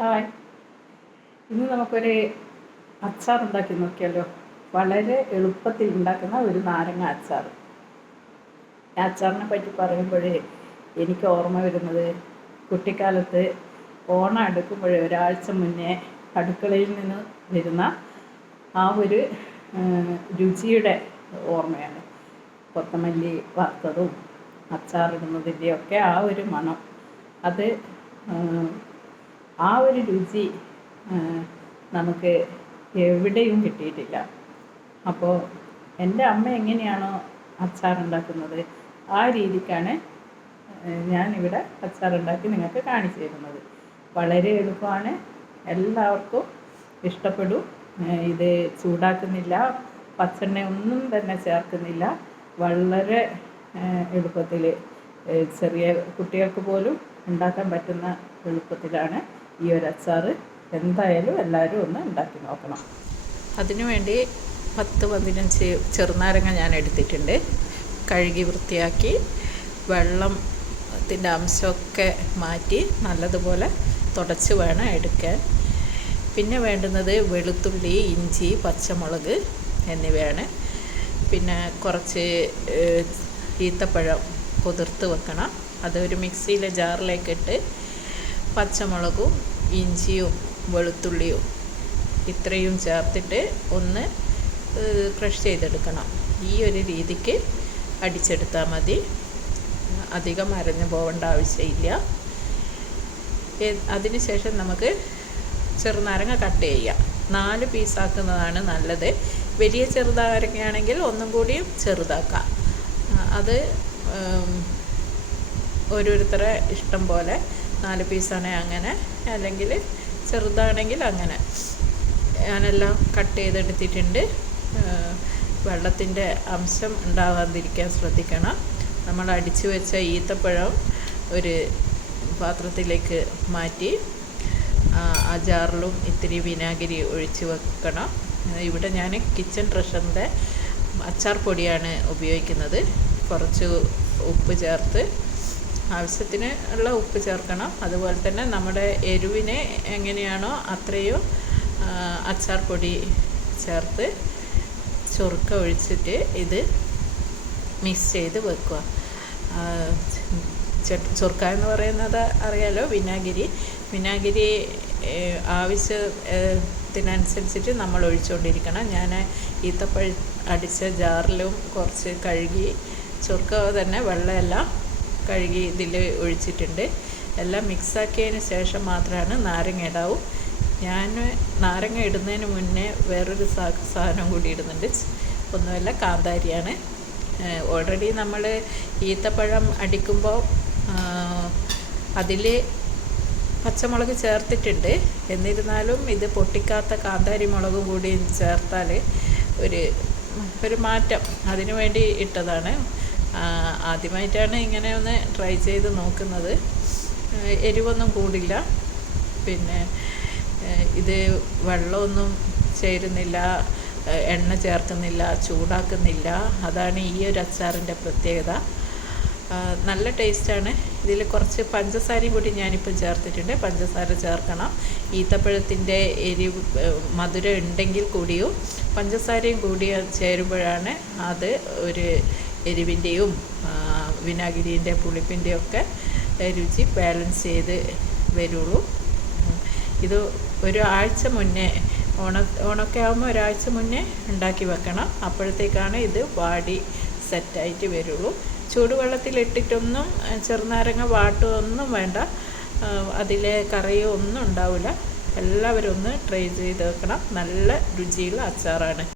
Hi, ഇന്ന് നമുക്കൊരു അച്ചാർ ഉണ്ടാക്കി നോക്കിയാലോ. വളരെ എളുപ്പത്തിൽ ഉണ്ടാക്കുന്ന ഒരു നാരങ്ങ അച്ചാർ. ഈ അച്ചാറിനെ പറ്റി പറയുമ്പോഴേ എനിക്ക് ഓർമ്മ വരുന്നത്, കുട്ടിക്കാലത്ത് ഓണം അടുക്കുമ്പോഴേ ഒരാഴ്ച മുന്നേ അടുക്കളയിൽ നിന്ന് വരുന്ന ആ ഒരു രുചിയുടെ ഓർമ്മയാണ്. കൊത്തമല്ലി വറുത്തതും അച്ചാറിടുന്നതിൻ്റെയൊക്കെ ആ ഒരു മണം, അത് ആ ഒരു രുചി നമുക്ക് എവിടെയും കിട്ടിയിട്ടില്ല. അപ്പോൾ എൻ്റെ അമ്മ എങ്ങനെയാണോ അച്ചാറുണ്ടാക്കുന്നത് ആ രീതിക്കാണ് ഞാനിവിടെ അച്ചാറുണ്ടാക്കി നിങ്ങൾക്ക് കാണിച്ചു തരുന്നത്. വളരെ എളുപ്പമാണ്, എല്ലാവർക്കും ഇഷ്ടപ്പെടും. ഇത് ചൂടാക്കുന്നില്ല, പച്ചെണ്ണ ഒന്നും തന്നെ ചേർക്കുന്നില്ല. വളരെ എളുപ്പത്തിൽ ചെറിയ കുട്ടികൾക്ക് പോലും ഉണ്ടാക്കാൻ പറ്റുന്ന എളുപ്പത്തിലാണ് ഈ ഒരു അച്ചാർ. എന്തായാലും എല്ലാവരും ഒന്ന് ഉണ്ടാക്കി നോക്കണം. അതിനുവേണ്ടി 10-15 ചെറുനാരങ്ങ ഞാൻ എടുത്തിട്ടുണ്ട്. കഴുകി വൃത്തിയാക്കി വെള്ളത്തിൻ്റെ അംശമൊക്കെ മാറ്റി നല്ലതുപോലെ തുടച്ച് വേണം എടുക്കാൻ. പിന്നെ വേണ്ടുന്നത് വെളുത്തുള്ളി, ഇഞ്ചി, പച്ചമുളക് എന്നിവയാണ്. പിന്നെ കുറച്ച് ഈത്തപ്പഴം കുതിർത്ത് വെക്കണം. അതൊരു മിക്സിയിലെ ജാറിലേക്ക് ഇട്ട് പച്ചമുളകും ഇഞ്ചിയും വെളുത്തുള്ളിയും ഇത്രയും ചേർത്തിട്ട് ഒന്ന് ക്രഷ് ചെയ്തെടുക്കണം. ഈ ഒരു രീതിക്ക് അടിച്ചെടുത്താൽ മതി, അധികം അരഞ്ഞു പോകേണ്ട ആവശ്യമില്ല. അതിനുശേഷം നമുക്ക് ചെറുനാരങ്ങ കട്ട് ചെയ്യാം. 4 പീസാക്കുന്നതാണ് നല്ലത്. വലിയ ചെറുനാരങ്ങയാണെങ്കിൽ ഒന്നും കൂടിയും ചെറുതാക്കാം. അത് ഓരോരുത്തരെ ഇഷ്ടം പോലെ 4 പീസാണെങ്കിൽ അങ്ങനെ, അല്ലെങ്കിൽ ചെറുതാണെങ്കിൽ അങ്ങനെ. ഞാനെല്ലാം കട്ട് ചെയ്തെടുത്തിട്ടുണ്ട്. വെള്ളത്തിൻ്റെ അംശം ഉണ്ടാകാതിരിക്കാൻ ശ്രദ്ധിക്കണം. നമ്മൾ അടിച്ചു വെച്ച ഈത്തപ്പഴം ഒരു പാത്രത്തിലേക്ക് മാറ്റി ആ ജാറിലും ഇത്തിരി വിനാഗിരി ഒഴിച്ച് വെക്കണം. ഇവിടെ ഞാൻ കിച്ചൺ ട്രഷറിൻ്റെ അച്ചാർ പൊടിയാണ് ഉപയോഗിക്കുന്നത്. കുറച്ച് ഉപ്പ് ചേർത്ത്, ആവശ്യത്തിന് ഉള്ള ഉപ്പ് ചേർക്കണം. അതുപോലെ തന്നെ നമ്മുടെ എരിവിന് എങ്ങനെയാണോ അത്രയും അച്ചാർ പൊടി ചേർത്ത് ചൊറുക്ക ഒഴിച്ചിട്ട് ഇത് മിക്സ് ചെയ്ത് വെക്കുക. ചൊറുക്ക എന്ന് പറയുന്നത് അറിയാലോ, വിനാഗിരി ആവശ്യത്തിനനുസരിച്ചിട്ട് നമ്മൾ ഒഴിച്ചുകൊണ്ടിരിക്കണം. ഞാൻ ഈത്തപ്പഴം അടിച്ച ജാറിലും കുറച്ച് കഴുകി ചൊറുക്ക തന്നെ വെള്ളമെല്ലാം കഴുകി ഇതിൽ ഒഴിച്ചിട്ടുണ്ട്. എല്ലാം മിക്സാക്കിയതിന് ശേഷം മാത്രമാണ് നാരങ്ങ ഇടാവൂ. ഞാൻ നാരങ്ങ ഇടുന്നതിന് മുന്നേ വേറൊരു സാധനം കൂടി ഇടുന്നുണ്ട്. ഒന്നുമല്ല, കാന്താരിയാണ്. ഓൾറെഡി നമ്മൾ ഈത്തപ്പഴം അടിക്കുമ്പോൾ അതിൽ പച്ചമുളക് ചേർത്തിട്ടുണ്ട്. എന്നിരുന്നാലും ഇത് പൊട്ടിക്കാത്ത കാന്താരി മുളകും കൂടി ചേർത്താൽ ഒരു മാറ്റം, അതിനു വേണ്ടി ഇട്ടതാണ്. ആദ്യമായിട്ടാണ് ഇങ്ങനെ ഒന്ന് ട്രൈ ചെയ്ത് നോക്കുന്നത്. എരിവൊന്നും കൂടില്ല. പിന്നെ ഇത് വെള്ളമൊന്നും ചേരുന്നില്ല, എണ്ണ ചേർക്കുന്നില്ല, ചൂടാക്കുന്നില്ല. അതാണ് ഈ ഒരു അച്ചാറിൻ്റെ പ്രത്യേകത. നല്ല ടേസ്റ്റാണ്. ഇതിൽ കുറച്ച് പഞ്ചസാരയും കൂടി ഞാനിപ്പോൾ ചേർത്തിട്ടുണ്ട്. പഞ്ചസാര ചേർക്കണം. ഈത്തപ്പഴത്തിൻ്റെ എരിവ് മധുരം ഉണ്ടെങ്കിൽ കൂടിയും പഞ്ചസാരയും കൂടി ചേരുമ്പോഴാണ് അത് ഒരു എരിവിൻ്റെയും വിനാഗിരിൻ്റെ പുളിപ്പിൻ്റെയും ഒക്കെ രുചി ബാലൻസ് ചെയ്ത് വരുള്ളൂ. ഇത് ഒരാഴ്ച മുന്നേ, ഓണമൊക്കെ ആകുമ്പോൾ ഒരാഴ്ച മുന്നേ ഉണ്ടാക്കി വെക്കണം. അപ്പോഴത്തേക്കാണ് ഇത് വാടി സെറ്റായിട്ട് വരുള്ളൂ. ചൂടുവെള്ളത്തിലിട്ടിട്ടൊന്നും ചെറുനാരങ്ങ വാട്ടുകയൊന്നും വേണ്ട. അതിലെ കറിയോ ഒന്നും ഉണ്ടാവില്ല. എല്ലാവരും ഒന്ന് ട്രൈ ചെയ്ത് വെക്കണം. നല്ല രുചിയുള്ള അച്ചാറാണ്.